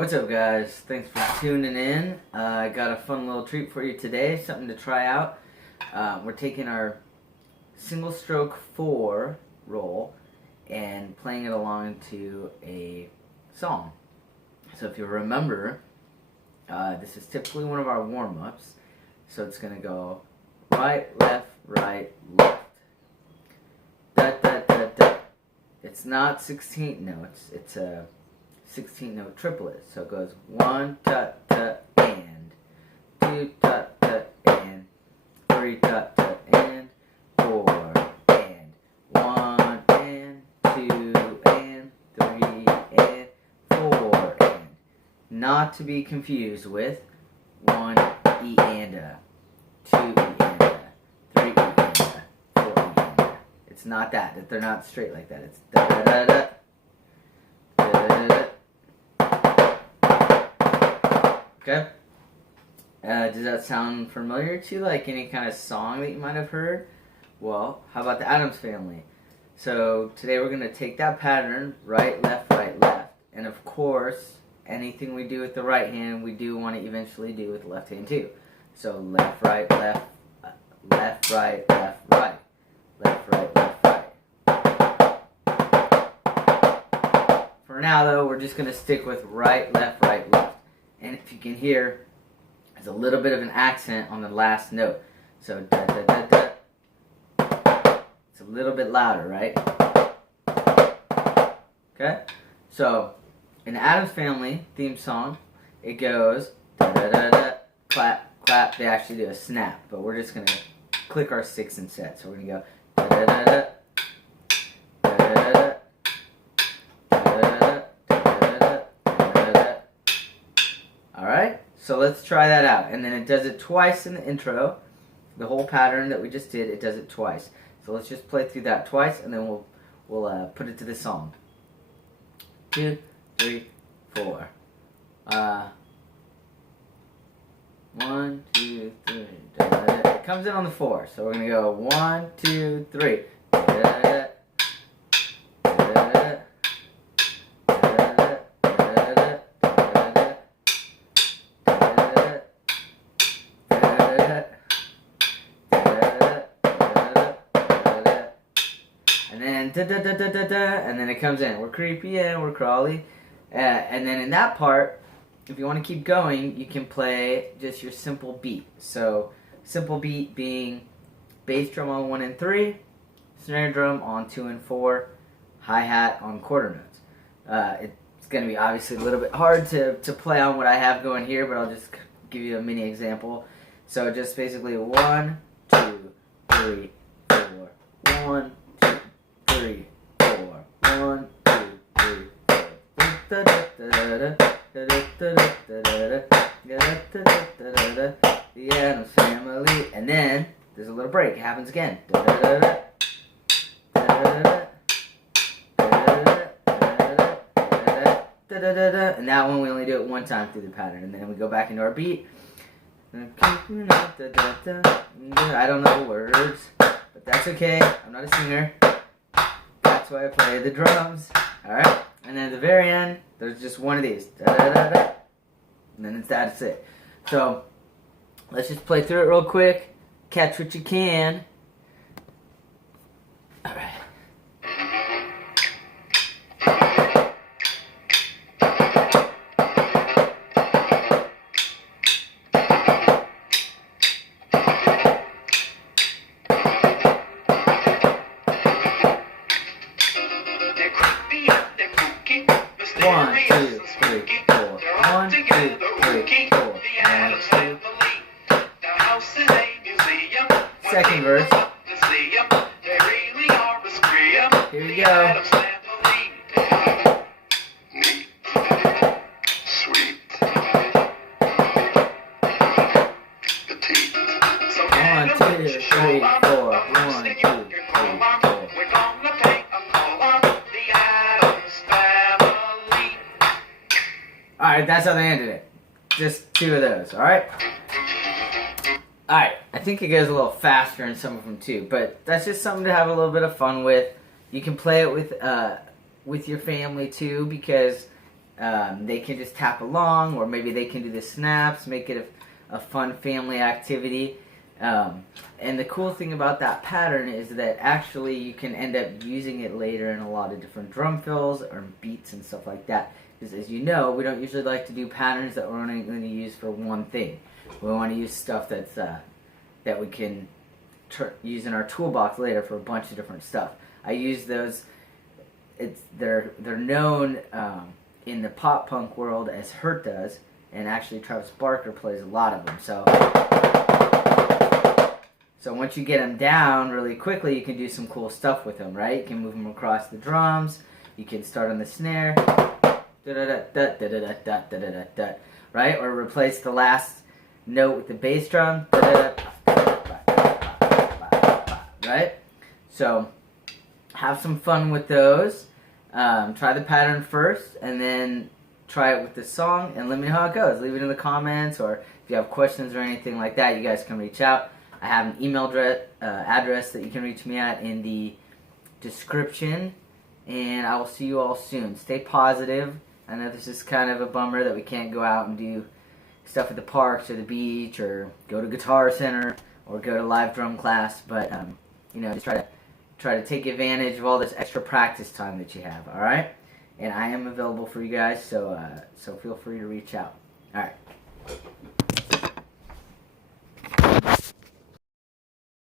What's up, guys? Thanks for tuning in. I got a fun little treat for you today, something to try out. We're taking our single stroke 4 roll and playing it along to a song. So if you remember, this is typically one of our warm-ups. So it's going to go right, left, left. Da, da, da, da. It's not 16th notes, it's a 16 note triplet. So it goes 1 ta ta and 2 ta ta and 3 ta ta and 4 and 1 and 2 and 3 and 4 and, not to be confused with 1 E and a, 2 E and a, 3 E and a, 4 E and a. It's not that they're not straight like that. It's da da da da. Okay. Does that sound familiar to you, like any kind of song that you might have heard? Well, how about the Addams Family? So today we're going to take that pattern, right, left, and of course, anything we do with the right hand, we do want to eventually do with the left hand too. So left, right, left, left, right, left, right, left, right, left, right. For now, though, we're just going to stick with right, left, left. And if you can hear, there's a little bit of an accent on the last note. So da da da da. It's a little bit louder, right? Okay? So in the Addams Family theme song, it goes da da da da, clap, clap. They actually do a snap, but we're just gonna click our 6 and set. So we're gonna go da da da da. Alright, so let's try that out. And then it does it twice in the intro. The whole pattern that we just did, it does it twice. So let's just play through that twice, and then we'll put it to the song. 2, 3, 4. 1, 2, 3. Da, da, da. It comes in on the 4, so we're gonna go 1, 2, 3. Da, da, da. Da, da, da, da, da, da, and then it comes in. We're creepy and we're crawly. And then in that part, if you want to keep going, you can play just your simple beat. So, simple beat being bass drum on 1 and 3, snare drum on 2 and 4, hi-hat on quarter notes. It's going to be obviously a little bit hard to play on what I have going here, but I'll just give you a mini example. So just basically 1, 2, 3, 4, 1, 3, 4, 1, 2, 3, 4. The Addams Family, and then there's a little break. It happens again. And that one we only do it one time through the pattern, and then we go back into our beat. I don't know the words, but that's okay. I'm not a singer. That's why I play the drums. Alright? And then at the very end, there's just one of these. Da, da, da, da. And then that's it. So, let's just play through it real quick. Catch what you can. Alright. One, two, three, four. 1, 2, 3, 4. 1, 2. Second verse. Here we go. 1, 2, 3, 4. 1, 2, 3, 4. Alright, that's how they ended it. Just 2 of those, alright? Alright, I think it goes a little faster in some of them too, but that's just something to have a little bit of fun with. You can play it with your family too, because they can just tap along, or maybe they can do the snaps, make it a fun family activity. And the cool thing about that pattern is that actually you can end up using it later in a lot of different drum fills or beats and stuff like that. Because as you know, we don't usually like to do patterns that we're only going to use for one thing. We want to use stuff that's that we can use in our toolbox later for a bunch of different stuff. I use those. They're known in the pop punk world as Hertas, and actually Travis Barker plays a lot of them. So once you get them down really quickly, you can do some cool stuff with them, right? You can move them across the drums. You can start on the snare, right? Or replace the last note with the bass drum, right? So have some fun with those. Try the pattern first, and then try it with the song, and let me know how it goes. Leave it in the comments, or if you have questions or anything like that, you guys can reach out. I have an email address that you can reach me at in the description, and I will see you all soon. Stay positive. I know this is kind of a bummer that we can't go out and do stuff at the parks or the beach, or go to Guitar Center, or go to live drum class, but you know, just try to take advantage of all this extra practice time that you have. All right, and I am available for you guys, so feel free to reach out. All right.